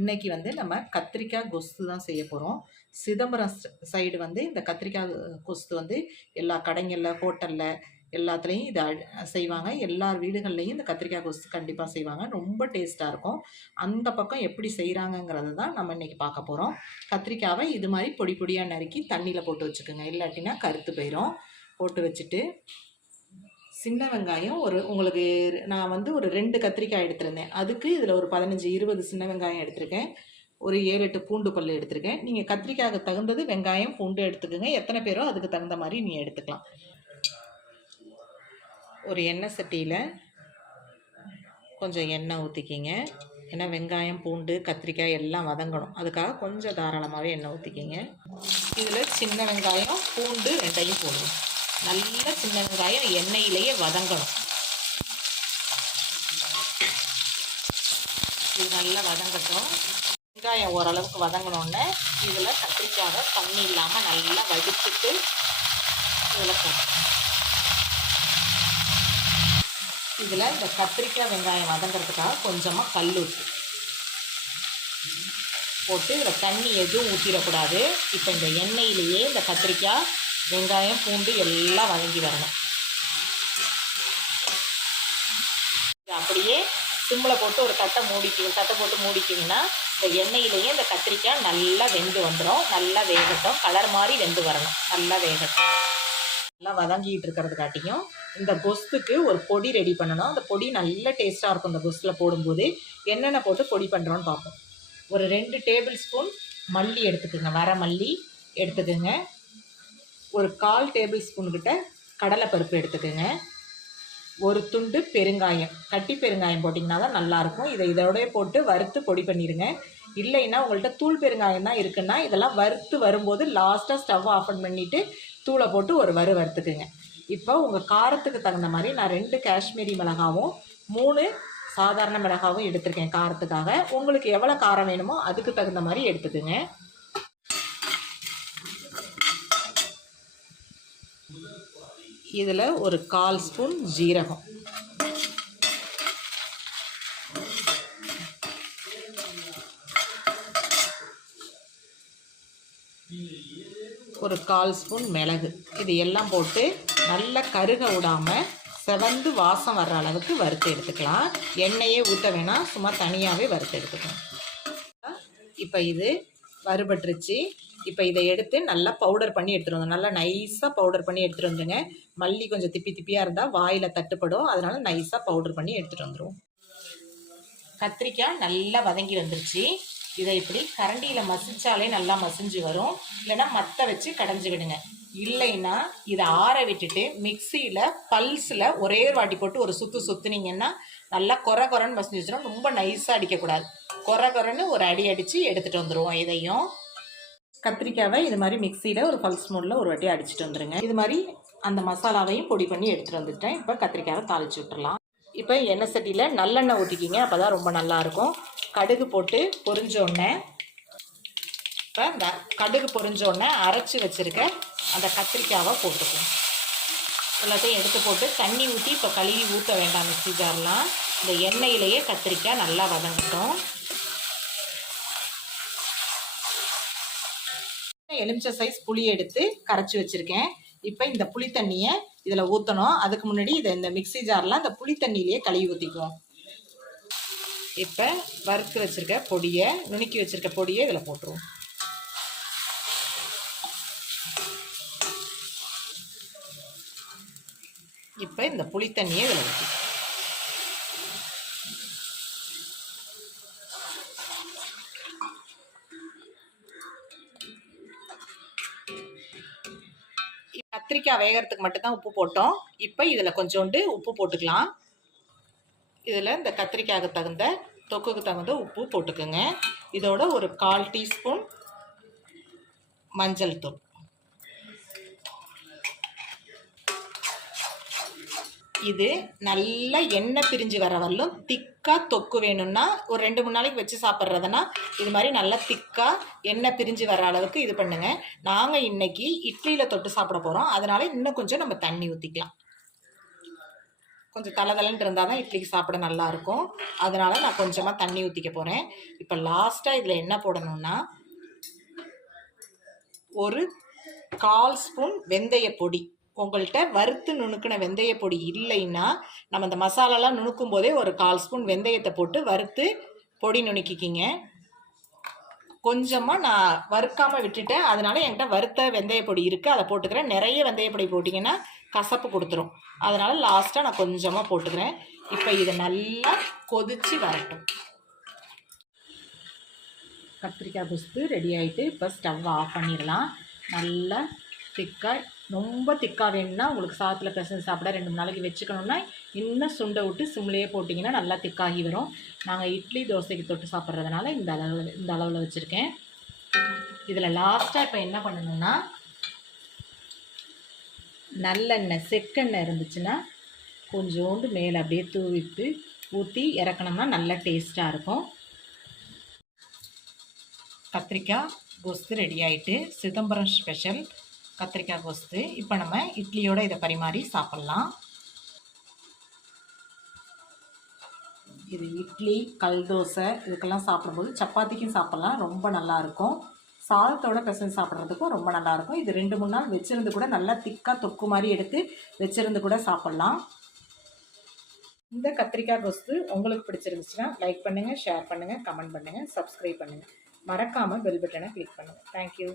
இன்னைக்கு வந்து நம்ம கத்திரிக்காய் கொஸ்து தான் செய்ய போகிறோம். சிதம்பரம் சைடு வந்து இந்த கத்திரிக்காய் கொஸ்து வந்து எல்லா கடைங்களில், ஹோட்டலில் எல்லாத்துலேயும் இதை செய்வாங்க. எல்லார் வீடுகள்லையும் இந்த கத்திரிக்காய் கொஸ்து கண்டிப்பாக செய்வாங்க. ரொம்ப டேஸ்ட்டாக இருக்கும். அந்த பக்கம் எப்படி செய்கிறாங்கங்கிறது தான் நம்ம இன்னைக்கு பார்க்க போகிறோம். கத்திரிக்காவை இது மாதிரி பொடி பொடியாக நறுக்கி தண்ணியில் போட்டு வச்சுக்கோங்க, இல்லாட்டினா கருத்து போயிடும். போட்டு வச்சுட்டு சின்ன வெங்காயம் உங்களுக்கு நான் வந்து ஒரு 2 கத்திரிக்காய் எடுத்திருந்தேன். அதுக்கு இதில் ஒரு 15-20 சின்ன வெங்காயம் எடுத்திருக்கேன். ஒரு 7-8 பூண்டு பல் எடுத்திருக்கேன். நீங்கள் கத்திரிக்காய்க்கு தகுந்தது வெங்காயம், பூண்டு எடுத்துக்கோங்க. எத்தனை பேரோ அதுக்கு தகுந்த மாதிரி நீங்கள் எடுத்துக்கலாம். ஒரு எண்ணெய் சட்டியில் கொஞ்சம் எண்ணெய் ஊற்றிக்கிங்க. ஏன்னா வெங்காயம், பூண்டு, கத்திரிக்காய் எல்லாம் வதங்கணும். அதுக்காக கொஞ்சம் தாராளமாகவே எண்ணெய் ஊற்றிக்கிங்க. இதில் சின்ன வெங்காயம், பூண்டு 2ஐயும் போடுங்க. நல்ல சின்ன வெங்காயம் எண்ணெயிலேயே வதங்கணும். இது நல்லா வதங்கட்டும். வெங்காயம் ஓரளவுக்கு வதங்கினோடனே இதில் கத்திரிக்காவை தண்ணி இல்லாமல் நல்லா வடிச்சிட்டு இதில் போட்டு இதில் இந்த கத்திரிக்காய் வெங்காயம் வதங்கிறதுக்காக கொஞ்சமாக கல் உப்பு போட்டு இதில் தண்ணி எதுவும் ஊற்றிடக்கூடாது. இப்போ இந்த எண்ணெயிலேயே இந்த கத்திரிக்காய், வெங்காயம், பூண்டு எல்லாம் வதங்கி வரணும். அப்படியே சிம்மில் போட்டு ஒரு தட்டை போட்டு மூடிக்கிங்கன்னா இந்த எண்ணெயிலேயே இந்த கத்திரிக்காய் நல்லா வெந்து வந்துடும். நல்லா வேகட்டும், கலர் மாதிரி வெந்து வரணும். நல்லா வேகட்டும். நல்லா வதங்கிட்டு இருக்கிறது காட்டியும் இந்த கொஸ்துக்கு ஒரு பொடி ரெடி பண்ணணும். அந்த பொடி நல்ல டேஸ்ட்டாக இருக்கும். இந்த கொஸ்தில் போடும்போது என்னென்ன போட்டு பொடி பண்ணுறோன்னு பார்ப்போம். ஒரு 2 டேபிள் ஸ்பூன் மல்லி எடுத்துக்கோங்க, வர மல்லி எடுத்துக்கோங்க. ஒரு 1/4 டேபிள் ஸ்பூன்கிட்ட கடலைப்பருப்பு எடுத்துக்கோங்க. ஒரு துண்டு பெருங்காயம், கட்டி பெருங்காயம் போட்டிங்கன்னா தான் நல்லாயிருக்கும். இதோடய போட்டு வறுத்து பொடி பண்ணிடுங்க. இல்லைன்னா உங்கள்கிட்ட தூள் பெருங்காயம் தான் இருக்குன்னா இதெல்லாம் வறுத்து வரும்போது லாஸ்ட்டாக ஸ்டவ் ஆஃப் பண்ணிவிட்டு தூளை போட்டு ஒரு வறுத்துக்குங்க. இப்போ உங்கள் காரத்துக்கு தகுந்த மாதிரி நான் 2 காஷ்மீரி மிளகாவும் 3 சாதாரண மிளகாவும் எடுத்திருக்கேன் காரத்துக்காக. உங்களுக்கு எவ்வளோ காரம் வேணுமோ அதுக்கு தகுந்த மாதிரி எடுத்துக்குங்க. இதில் ஒரு 1/4 ஸ்பூன் ஜீரகம், ஒரு 1/4 ஸ்பூன் மிளகு. இது எல்லாம் போட்டு நல்லா கருக விடாமல் செவந்து வாசம் வர்ற அளவுக்கு வறுத்து எடுத்துக்கலாம். எண்ணெயே ஊற்ற வேணாம், சும்மா தனியாகவே வறுத்து எடுத்துக்கலாம். இப்போ இது வறுபட்டுருச்சு. இப்போ இதை எடுத்து நல்லா பவுடர் பண்ணி எடுத்துகிட்டு வந்துடும். நல்லா நைஸாக பவுடர் பண்ணி எடுத்துகிட்டு வந்துடுங்க. மல்லி கொஞ்சம் திப்பியாக இருந்தால் வாயில் தட்டுப்படும், அதனால் நைஸாக பவுடர் பண்ணி எடுத்துகிட்டு வந்துடும். கத்திரிக்காய் நல்லா வதங்கி வந்துருச்சு. இதை இப்படி கரண்டியில் மசிச்சாலே நல்லா மசிஞ்சு வரும். இல்லைன்னா மற்ற வச்சு கடைஞ்சிக்கிடுங்க. இல்லைன்னா இதை ஆற விட்டுட்டு மிக்சியில் பல்ஸில் ஒரே வாட்டி போட்டு ஒரு சுற்றுனீங்கன்னா நல்லா கொரன்னு மசிஞ்சு வச்சிடும். ரொம்ப நைஸாக அடிக்கக்கூடாது. கொரன்னு ஒரு அடி அடித்து எடுத்துகிட்டு வந்துடுவோம். இதையும் கத்திரிக்காவை இது மாதிரி மிக்சியில் ஒரு பல்ஸ் மோடில் ஒரு வாட்டி அடிச்சுட்டு வந்துடுங்க. இது மாதிரி அந்த மசாலாவையும் பொடி பண்ணி எடுத்துகிட்டு வந்துட்டேன். இப்போ கத்திரிக்காவை தாளித்து விட்டுடலாம். இப்போ எண்ணெய் சட்டியில் நல்லெண்ணெய் ஊற்றிக்கிங்க, அப்போ தான் ரொம்ப நல்லாயிருக்கும். கடுகு போட்டு பொரிஞ்சோடனே இப்போ இந்த கடுகு பொரிஞ்சோடனே அரைச்சி வச்சுருக்க அந்த கத்திரிக்காவை போட்டுக்குவோம். எல்லாத்தையும் எடுத்து போட்டு தண்ணி ஊற்றி இப்போ கழுவி ஊற்ற வேண்டாம் மிக்ஸி ஜார்லாம். இந்த எண்ணெயிலேயே கத்திரிக்காய் நல்லா வதங்கட்டும். எலுமிச்சை சைஸ் புளி எடுத்து கரைச்சி வச்சுருக்கேன். இப்போ இந்த புளி தண்ணியை இதில் ஊற்றணும். அதுக்கு முன்னாடி இந்த மிக்ஸி ஜார்லாம் இந்த புளி தண்ணியிலேயே கழுவி ஊற்றிக்குவோம். இப்போ வறுத்து வச்சுருக்க பொடியை, நுணுக்கி வச்சுருக்க பொடியை இதில் போட்டுருவோம். இப்போ இந்த புளி தண்ணியை இதில் ஊற்றி கத்திரிக்காய் வேகிறதுக்கு மட்டும்தான் உப்பு போட்டோம். இப்போ இதில் கொஞ்சோண்டு உப்பு போட்டுக்கலாம். இதில் இந்த கத்திரிக்காய்க்கு தகுந்த, தொக்குக்கு தகுந்த உப்பு போட்டுக்கோங்க. இதோட ஒரு 1/4 டீஸ்பூன் மஞ்சள் தூள். இது நல்லா எண்ணெய் பிரிஞ்சு வர வரலும் திக்காக தொக்கு வேணும்னா ஒரு 2-3 நாளைக்கு வச்சு சாப்பிட்றதுனா இது மாதிரி நல்லா திக்காக எண்ணெய் பிரிஞ்சு வர அளவுக்கு இது பண்ணுங்கள். நாங்கள் இன்றைக்கி இட்லியில் தொட்டு சாப்பிட போகிறோம், அதனால் இன்னும் கொஞ்சம் நம்ம தண்ணி ஊற்றிக்கலாம். கொஞ்சம் தளதளன்னு இருந்தால் தான் இட்லிக்கு சாப்பிட நல்லாயிருக்கும். அதனால் நான் கொஞ்சமாக தண்ணி ஊற்றிக்க போகிறேன். இப்போ லாஸ்ட்டாக இதில் என்ன போடணும்னா, ஒரு 1/4 ஸ்பூன் வெந்தய பொடி. உங்கள்கிட்ட வறுத்து நுணுக்கின வெந்தய பொடி இல்லைன்னா, நம்ம இந்த மசாலாலாம் நுணுக்கும் போதே ஒரு 1/4 ஸ்பூன் வெந்தயத்தை போட்டு வறுத்து பொடி நுணுக்கிக்கிங்க. கொஞ்சமாக நான் வறுக்காமல் விட்டுட்டேன், அதனால என்கிட்ட வறுத்த வெந்தய பொடி இருக்குது, அதை போட்டுக்கிறேன். நிறைய வெந்தய பொடி போட்டிங்கன்னா கசப்பு கொடுத்துரும். அதனால் லாஸ்ட்டாக நான் கொஞ்சமாக போட்டுக்கிறேன். இப்போ இதை நல்லா கொதித்து வரட்டும். கத்திரிக்காய் குஸ்து ரெடி ஆகிட்டு இப்போ ஸ்டவ் ஆஃப் பண்ணிடலாம். நல்லா திக்காக, ரொம்ப திக்காக வேணும்னா உங்களுக்கு சாதத்தில் பிசைஞ்சு சாப்பிட 2-3 நாளைக்கு வச்சுக்கணுன்னா இன்னும் சுண்டை விட்டு சிம்லேயே போட்டிங்கன்னா நல்லா திக்காகி வரும். நாங்கள் இட்லி தோசைக்கு தொட்டு சாப்பிட்றதுனால இந்த அளவில் வச்சுருக்கேன். இதில் லாஸ்ட்டாக இப்போ என்ன பண்ணணுன்னா, நல்லெண்ணெய் செக்கெண்ணெய் இருந்துச்சுன்னா கொஞ்சோண்டு மேலே அப்படியே தூவிட்டு ஊற்றி இறக்கணும்னா நல்லா டேஸ்ட்டாக இருக்கும். கத்திரிக்காய் கோஸ்து ரெடி ஆகிட்டு, சிதம்பரம் ஸ்பெஷல் கத்திரிக்காய் கோஸ்து. இப்போ நம்ம இட்லியோட இதை பரிமாறி சாப்பிட்லாம். இது இட்லி, கல் தோசை இதுக்கெல்லாம் சாப்பிடும்போது, சப்பாத்திக்கும் சாப்பிட்லாம், ரொம்ப நல்லாயிருக்கும். சாதத்தோட பிசைஞ்சு சாப்பிட்றதுக்கும் ரொம்ப நல்லாயிருக்கும். இது 2-3 நாள் வச்சுருந்து கூட நல்லா திக்காக தொக்கு மாதிரி எடுத்து வச்சுருந்து கூட சாப்பிட்லாம். இந்த கத்திரிக்காய் கோஸ்து உங்களுக்கு பிடிச்சிருந்துச்சுன்னா லைக் பண்ணுங்கள், ஷேர் பண்ணுங்கள், கமெண்ட் பண்ணுங்கள், சப்ஸ்கிரைப் பண்ணுங்கள். மறக்காமல் பெல் பட்டனை கிளிக் பண்ணுங்கள். தேங்க்யூ.